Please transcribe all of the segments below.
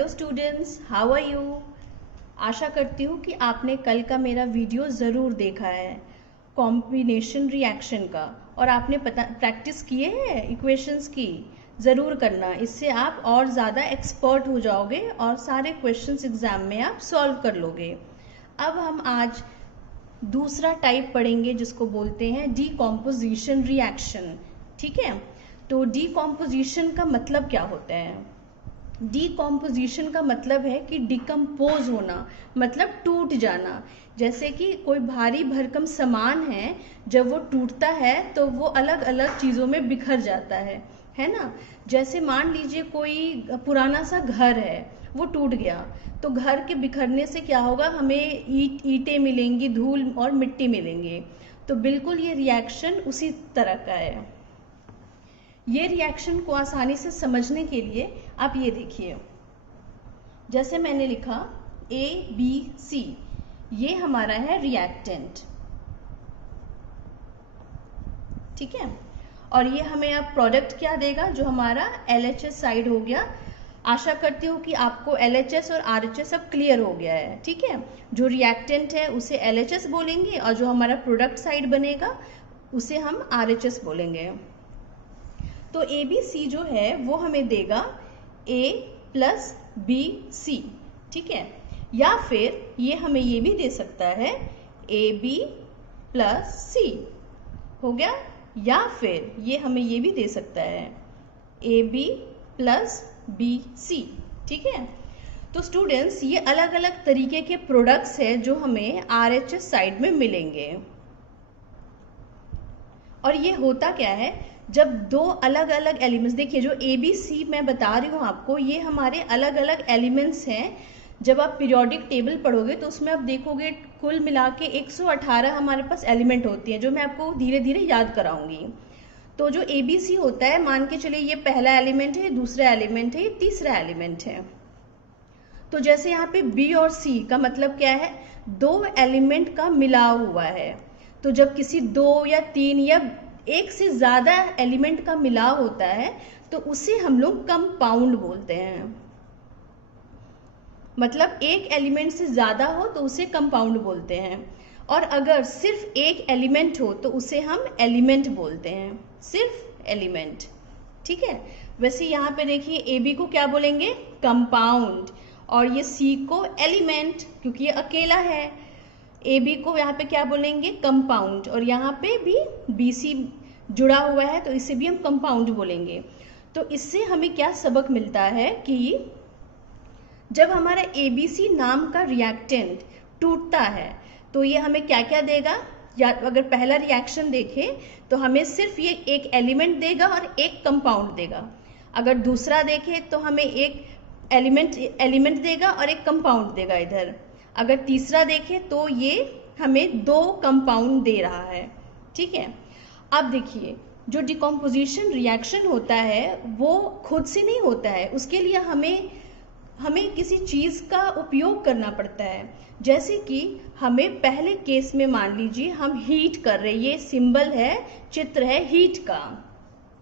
Hello students, how are you. आशा करती हूँ कि आपने कल का मेरा वीडियो ज़रूर देखा है कॉम्बिनेशन रिएक्शन का, और आपने प्रैक्टिस किए हैं इक्वेशंस की। ज़रूर करना, इससे आप और ज़्यादा एक्सपर्ट हो जाओगे और सारे क्वेश्चंस एग्जाम में आप सॉल्व कर लोगे। अब हम आज दूसरा टाइप पढ़ेंगे जिसको बोलते हैं डीकॉम्पोजिशन रिएक्शन। ठीक है, तो डीकॉम्पोजिशन का मतलब क्या होता है? डीकॉम्पोजिशन का मतलब है कि डिकम्पोज होना, मतलब टूट जाना। जैसे कि कोई भारी भरकम सामान है, जब वो टूटता है तो वो अलग अलग चीज़ों में बिखर जाता है ना। जैसे मान लीजिए कोई पुराना सा घर है, वो टूट गया, तो घर के बिखरने से क्या होगा, हमें ईंटें मिलेंगी, धूल और मिट्टी मिलेंगे। तो बिल्कुल ये रिएक्शन उसी तरह का है। ये रिएक्शन को आसानी से समझने के लिए आप ये देखिए, जैसे मैंने लिखा ABC, ये हमारा है रिएक्टेंट। ठीक है, और ये हमें अब प्रोडक्ट क्या देगा, जो हमारा LHS साइड हो गया। आशा करती हूँ कि आपको LHS और RHS अब क्लियर हो गया है। ठीक है, जो रिएक्टेंट है उसे LHS बोलेंगे और जो हमारा प्रोडक्ट साइड बनेगा उसे हम RHS बोलेंगे। तो ABC जो है वो हमें देगा A प्लस BC। ठीक है, या फिर ये हमें ये भी दे सकता है AB प्लस C, हो गया। या फिर ये हमें ये भी दे सकता है AB प्लस BC। ठीक है, तो स्टूडेंट्स ये अलग अलग तरीके के प्रोडक्ट्स हैं जो हमें RHS साइड में मिलेंगे। और ये होता क्या है, जब दो अलग अलग एलिमेंट्स, देखिए जो ABC मैं बता रही हूँ आपको, ये हमारे अलग अलग एलिमेंट्स हैं। जब आप पीरियोडिक टेबल पढ़ोगे तो उसमें आप देखोगे कुल मिला के 118 हमारे पास एलिमेंट होती हैं, जो मैं आपको धीरे धीरे याद कराऊंगी। तो जो ABC होता है, मान के चलिए ये पहला एलिमेंट है, दूसरा एलिमेंट है, ये तीसरा एलिमेंट है। तो जैसे यहाँ पे B और C का मतलब क्या है, दो एलिमेंट का मिलाव हुआ है। तो जब किसी दो या तीन या एक से ज्यादा एलिमेंट का मिलाव होता है तो उसे हम लोग कंपाउंड बोलते हैं। मतलब एक एलिमेंट से ज्यादा हो तो उसे कंपाउंड बोलते हैं, और अगर सिर्फ एक एलिमेंट हो तो उसे हम एलिमेंट बोलते हैं, सिर्फ एलिमेंट। ठीक है, वैसे यहाँ पे देखिए AB को क्या बोलेंगे, कंपाउंड, और ये C को एलिमेंट, क्योंकि ये अकेला है। AB को यहाँ पे क्या बोलेंगे, कंपाउंड, और यहाँ पे भी BC जुड़ा हुआ है तो इसे भी हम कंपाउंड बोलेंगे। तो इससे हमें क्या सबक मिलता है कि जब हमारा ABC नाम का रिएक्टेंट टूटता है तो ये हमें क्या क्या देगा, या अगर पहला रिएक्शन देखें तो हमें सिर्फ ये एक एलिमेंट देगा और एक कंपाउंड देगा। अगर दूसरा देखें तो हमें एक एलिमेंट देगा और एक कंपाउंड देगा इधर। अगर तीसरा देखें तो ये हमें दो कंपाउंड दे रहा है। ठीक है, अब देखिए जो डिकम्पोजिशन रिएक्शन होता है वो खुद से नहीं होता है, उसके लिए हमें किसी चीज़ का उपयोग करना पड़ता है। जैसे कि हमें पहले केस में मान लीजिए हम हीट कर रहे हैं, ये सिंबल है, चित्र है हीट का,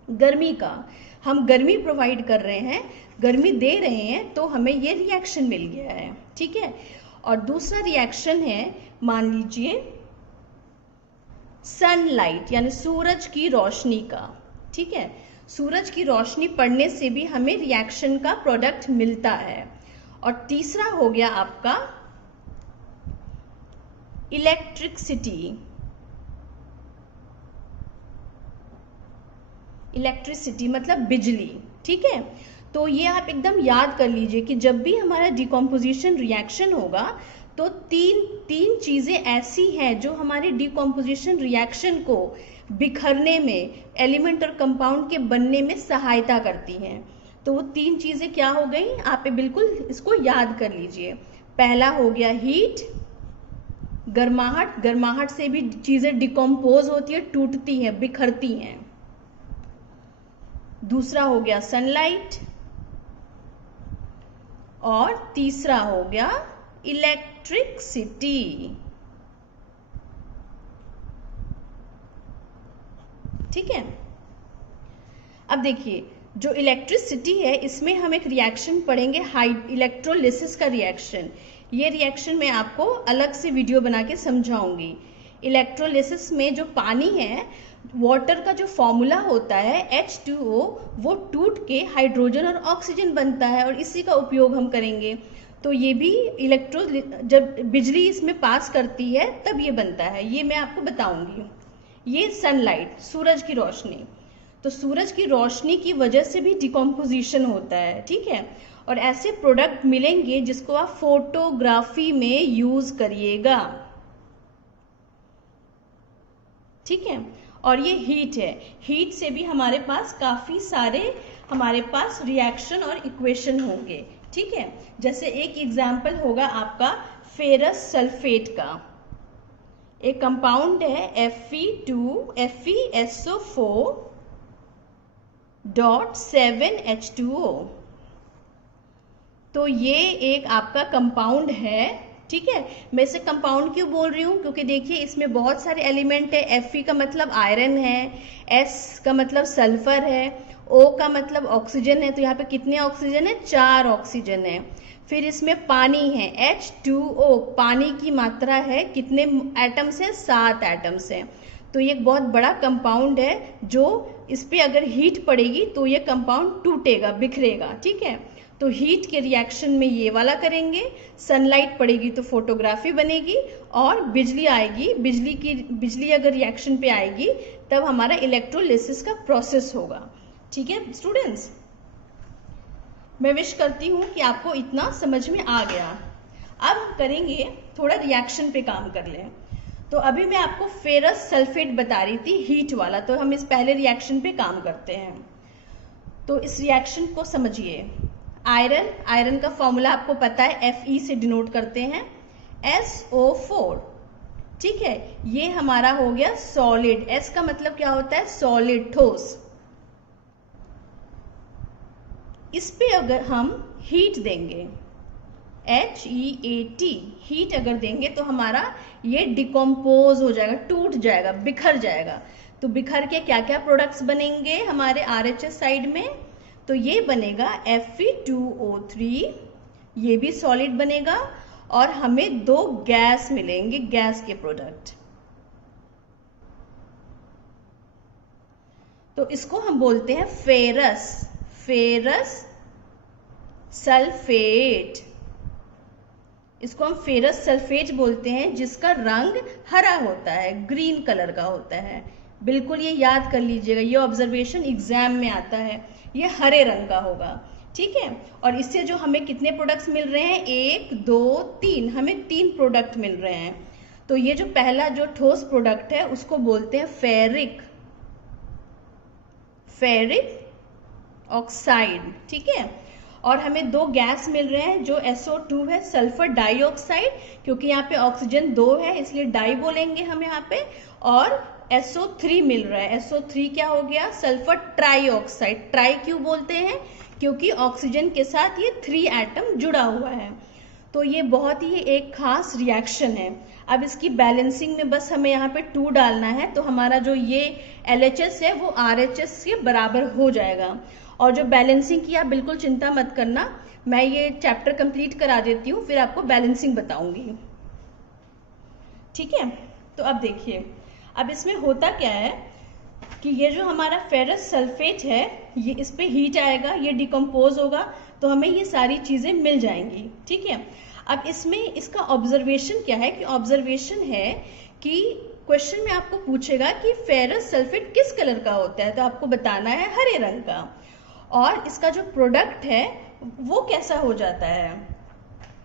गर्मी का। हम गर्मी प्रोवाइड कर रहे हैं, गर्मी दे रहे हैं, तो हमें ये रिएक्शन मिल गया है। ठीक है, और दूसरा रिएक्शन है, मान लीजिए सनलाइट यानी सूरज की रोशनी का। ठीक है, सूरज की रोशनी पड़ने से भी हमें रिएक्शन का प्रोडक्ट मिलता है। और तीसरा हो गया आपका इलेक्ट्रिसिटी मतलब बिजली। ठीक है, तो ये आप एकदम याद कर लीजिए कि जब भी हमारा डिकम्पोजिशन रिएक्शन होगा तो तीन चीजें ऐसी हैं जो हमारे डिकम्पोजिशन रिएक्शन को बिखरने में, एलिमेंट और कंपाउंड के बनने में सहायता करती हैं। तो वो तीन चीजें क्या हो गई, आप बिल्कुल इसको याद कर लीजिए। पहला हो गया हीट, गर्माहट, गर्माहट से भी चीजें डिकम्पोज होती है, टूटती हैं, बिखरती हैं। दूसरा हो गया सनलाइट, और तीसरा हो गया इलेक्ट्रिसिटी। ठीक है, अब देखिए जो इलेक्ट्रिसिटी है इसमें हम एक रिएक्शन पढ़ेंगे इलेक्ट्रोलिसिस का रिएक्शन। ये रिएक्शन मैं आपको अलग से वीडियो बना के समझाऊंगी। इलेक्ट्रोलिसिस में जो पानी है, वाटर का जो फॉर्मूला होता है H2O, वो टूट के हाइड्रोजन और ऑक्सीजन बनता है और इसी का उपयोग हम करेंगे। तो ये भी जब बिजली इसमें पास करती है तब ये बनता है, ये मैं आपको बताऊंगी। ये सनलाइट, सूरज की रोशनी, तो सूरज की रोशनी की वजह से भी डिकम्पोजिशन होता है, ठीक है। और ऐसे प्रोडक्ट मिलेंगे जिसको आप फोटोग्राफी में यूज करिएगा, ठीक है। और ये हीट है, हीट से भी हमारे पास काफी सारे रिएक्शन और इक्वेशन होंगे, ठीक है। जैसे एक एग्जाम्पल होगा आपका फेरस सल्फेट का। एक कंपाउंड है Fe2SO4.7H2O। तो ये एक आपका कंपाउंड है, ठीक है। मैं इसे कंपाउंड क्यों बोल रही हूँ, क्योंकि देखिए इसमें बहुत सारे एलिमेंट है। Fe का मतलब आयरन है, S का मतलब सल्फर है, O का मतलब ऑक्सीजन है। तो यहाँ पे कितने ऑक्सीजन है? 4 ऑक्सीजन है। फिर इसमें पानी है, H2O, पानी की मात्रा है, कितने एटम्स है? 7 एटम्स है। तो ये एक बहुत बड़ा कंपाउंड है, जो इस पे अगर हीट पड़ेगी तो ये कंपाउंड टूटेगा, बिखरेगा, ठीक है। तो हीट के रिएक्शन में ये वाला करेंगे, सनलाइट पड़ेगी तो फोटोग्राफी बनेगी, और बिजली आएगी, बिजली अगर रिएक्शन पे आएगी तब हमारा इलेक्ट्रोलिसिस का प्रोसेस होगा, ठीक है स्टूडेंट्स। मैं विश करती हूँ कि आपको इतना समझ में आ गया। अब हम करेंगे थोड़ा रिएक्शन पे काम कर लें। तो अभी मैं आपको फेरस सल्फेट बता रही थी, हीट वाला, तो हम इस पहले रिएक्शन पे काम करते हैं। तो इस रिएक्शन को समझिए। आयरन का फॉर्मूला आपको पता है, Fe से डिनोट करते हैं, SO4, ठीक है। ये हमारा हो गया सॉलिड। S का मतलब क्या होता है? सॉलिड, ठोस। इस पे अगर हम हीट देंगे, HEAT, हीट अगर देंगे तो हमारा ये डिकम्पोज हो जाएगा, टूट जाएगा, बिखर जाएगा। तो बिखर के क्या क्या प्रोडक्ट्स बनेंगे हमारे RHS साइड में? तो ये बनेगा Fe2O3, ये भी सॉलिड बनेगा, और हमें 2 गैस मिलेंगे, गैस के प्रोडक्ट। तो इसको हम बोलते हैं फेरस सल्फेट। इसको हम फेरस सल्फेट बोलते हैं, जिसका रंग हरा होता है, ग्रीन कलर का होता है। बिल्कुल ये याद कर लीजिएगा, ये ऑब्जर्वेशन एग्जाम में आता है, ये हरे रंग का होगा, ठीक है। और इससे जो हमें कितने प्रोडक्ट्स मिल रहे हैं? 1 2 3, हमें 3 प्रोडक्ट मिल रहे हैं। तो ये जो पहला जो ठोस प्रोडक्ट है उसको बोलते हैं फेरिक ऑक्साइड, ठीक है। और हमें 2 गैस मिल रहे हैं, जो SO2 है, सल्फर डाइऑक्साइड, क्योंकि यहाँ पे ऑक्सीजन 2 है इसलिए डाई बोलेंगे हम यहाँ पे। और SO3 मिल रहा है, SO3 क्या हो गया? Sulphur trioxide. ट्राई क्यों बोलते हैं? क्योंकि ऑक्सीजन के साथ ये 3 एटम जुड़ा हुआ है। तो ये बहुत ही एक खास रिएक्शन है। अब इसकी बैलेंसिंग में बस हमें यहाँ पे 2 डालना है, तो हमारा जो ये LHS है वो RHS के बराबर हो जाएगा। और जो बैलेंसिंग की आप बिल्कुल चिंता मत करना, मैं ये चैप्टर कंप्लीट करा देती हूँ, फिर आपको बैलेंसिंग बताऊंगी, ठीक है। तो अब देखिए, अब इसमें होता क्या है कि ये जो हमारा फेरस सल्फेट है, ये इस पे हीट आएगा, ये डिकम्पोज होगा, तो हमें ये सारी चीजें मिल जाएंगी, ठीक है। अब इसमें इसका ऑब्जर्वेशन क्या है? कि ऑब्जर्वेशन है कि क्वेश्चन में आपको पूछेगा कि फेरस सल्फेट किस कलर का होता है, तो आपको बताना है हरे रंग का। और इसका जो प्रोडक्ट है वो कैसा हो जाता है?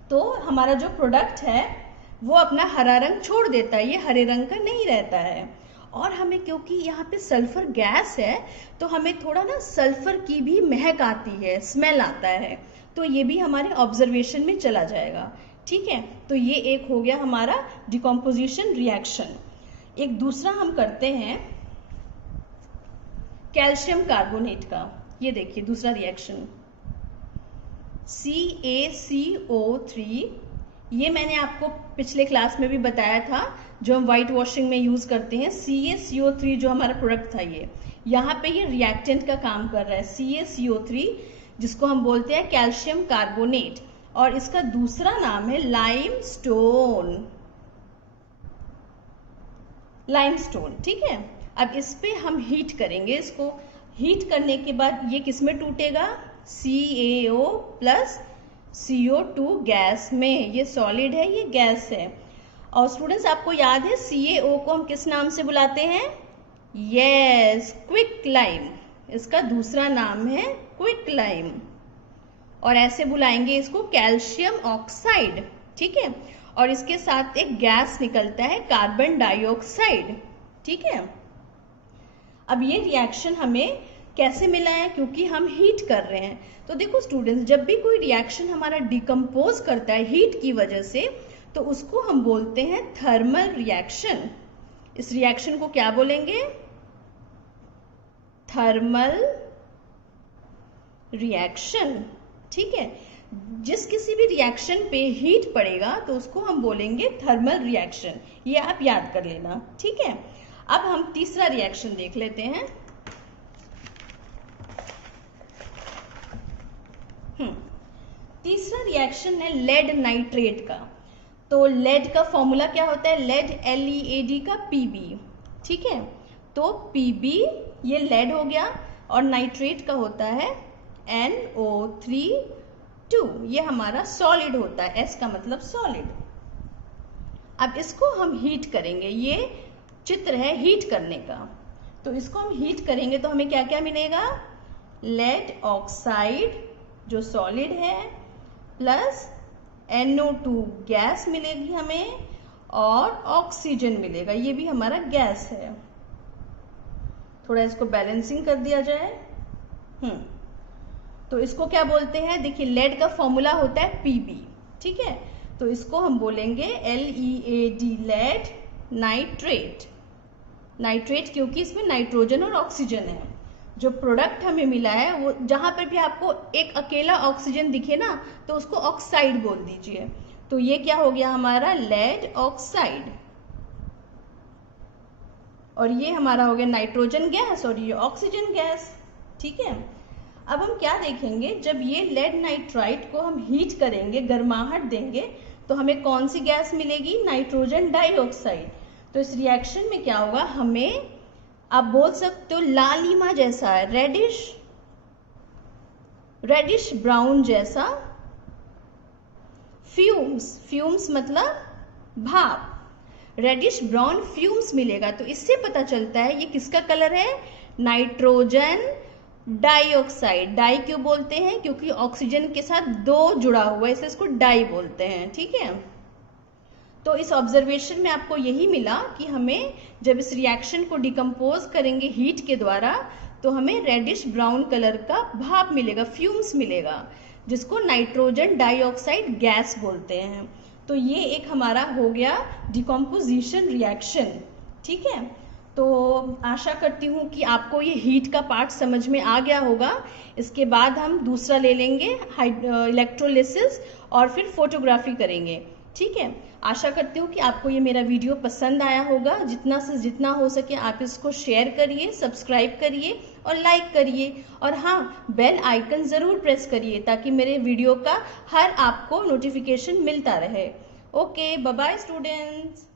तो हमारा जो प्रोडक्ट है वो अपना हरा रंग छोड़ देता है, ये हरे रंग का नहीं रहता है। और हमें, क्योंकि यहाँ पे सल्फर गैस है, तो हमें थोड़ा ना सल्फर की भी महक आती है, स्मेल आता है, तो ये भी हमारे ऑब्जर्वेशन में चला जाएगा, ठीक है। तो ये एक हो गया हमारा डिकम्पोजिशन रिएक्शन। एक दूसरा हम करते हैं कैल्शियम कार्बोनेट का। ये देखिए दूसरा रिएक्शन, CaCO3। ये मैंने आपको पिछले क्लास में भी बताया था, जो हम व्हाइट वॉशिंग में यूज करते हैं। CaCO3 जो हमारा प्रोडक्ट था, यहाँ पे ये रिएक्टेंट का काम कर रहा है, CaCO3, जिसको हम बोलते हैं कैल्शियम कार्बोनेट, और इसका दूसरा नाम है लाइमस्टोन। लाइमस्टोन, ठीक है। अब इस पे हम हीट करेंगे, इसको हीट करने के बाद ये किस में टूटेगा, CaO प्लस CO2 गैस में। ये सॉलिड है, ये गैस है। और स्टूडेंट्स आपको याद है CaO को हम किस नाम से बुलाते हैं, यस, क्विक लाइम। इसका दूसरा नाम है क्विक लाइम, और ऐसे बुलाएंगे इसको कैल्शियम ऑक्साइड, ठीक है। और इसके साथ एक गैस निकलता है कार्बन डाइऑक्साइड, ठीक है। अब ये रिएक्शन हमें कैसे मिला है, क्योंकि हम हीट कर रहे हैं। तो देखो स्टूडेंट्स, जब भी कोई रिएक्शन हमारा डिकम्पोज करता है हीट की वजह से, तो उसको हम बोलते हैं थर्मल रिएक्शन। इस रिएक्शन को क्या बोलेंगे, थर्मल रिएक्शन, ठीक है। जिस किसी भी रिएक्शन पे हीट पड़ेगा तो उसको हम बोलेंगे थर्मल रिएक्शन, ये आप याद कर लेना, ठीक है। अब हम तीसरा रिएक्शन देख लेते हैं। तीसरा रिएक्शन है लेड नाइट्रेट का। तो लेड का फॉर्मूला क्या होता है, लेड LEAD का Pb, ठीक है। तो Pb ये लेड हो गया, और नाइट्रेट का होता है NO3(2), ये हमारा सॉलिड होता है, S का मतलब सॉलिड। अब इसको हम हीट करेंगे, ये चित्र है हीट करने का। तो इसको हम हीट करेंगे तो हमें क्या क्या मिलेगा, लेड ऑक्साइड जो सॉलिड है, प्लस NO2 गैस मिलेगी हमें, और ऑक्सीजन मिलेगा, ये भी हमारा गैस है। थोड़ा इसको बैलेंसिंग कर दिया जाए। तो इसको क्या बोलते हैं, देखिए लेड का फॉर्मूला होता है Pb, ठीक है। तो इसको हम बोलेंगे LEAD, लेड नाइट्रेट। नाइट्रेट क्योंकि इसमें नाइट्रोजन और ऑक्सीजन है। जो प्रोडक्ट हमें मिला है वो, जहां पर भी आपको एक अकेला ऑक्सीजन दिखे ना, तो उसको ऑक्साइड बोल दीजिए। तो ये क्या हो गया हमारा, लेड ऑक्साइड, और ये हमारा हो गया नाइट्रोजन गैस, और ये ऑक्सीजन गैस, ठीक है। अब हम क्या देखेंगे, जब ये लेड नाइट्राइट को हम हीट करेंगे, गर्माहट देंगे, तो हमें कौन सी गैस मिलेगी, नाइट्रोजन डाइऑक्साइड। तो इस रिएक्शन में क्या होगा, हमें आप बोल सकते हो लालिमा जैसा है, रेडिश ब्राउन जैसा फ्यूम्स मतलब भाप, रेडिश ब्राउन फ्यूम्स मिलेगा। तो इससे पता चलता है ये किसका कलर है, नाइट्रोजन डाइऑक्साइड। डाई क्यों बोलते हैं, क्योंकि ऑक्सीजन के साथ 2 जुड़ा हुआ है, इसलिए इसको डाई बोलते हैं, ठीक है। तो इस ऑब्जर्वेशन में आपको यही मिला कि हमें जब इस रिएक्शन को डिकम्पोज करेंगे हीट के द्वारा, तो हमें रेडिश ब्राउन कलर का भाप मिलेगा, फ्यूम्स मिलेगा, जिसको नाइट्रोजन डाइऑक्साइड गैस बोलते हैं। तो ये एक हमारा हो गया डिकम्पोजिशन रिएक्शन, ठीक है। तो आशा करती हूँ कि आपको ये हीट का पार्ट समझ में आ गया होगा। इसके बाद हम दूसरा ले लेंगे इलेक्ट्रोलिसिस, और फिर फोटोग्राफी करेंगे, ठीक है। आशा करती हूँ कि आपको ये मेरा वीडियो पसंद आया होगा। जितना से जितना हो सके आप इसको शेयर करिए, सब्सक्राइब करिए और लाइक करिए, और हाँ, बेल आइकन ज़रूर प्रेस करिए ताकि मेरे वीडियो का हर आपको नोटिफिकेशन मिलता रहे। Okay, bye bye students.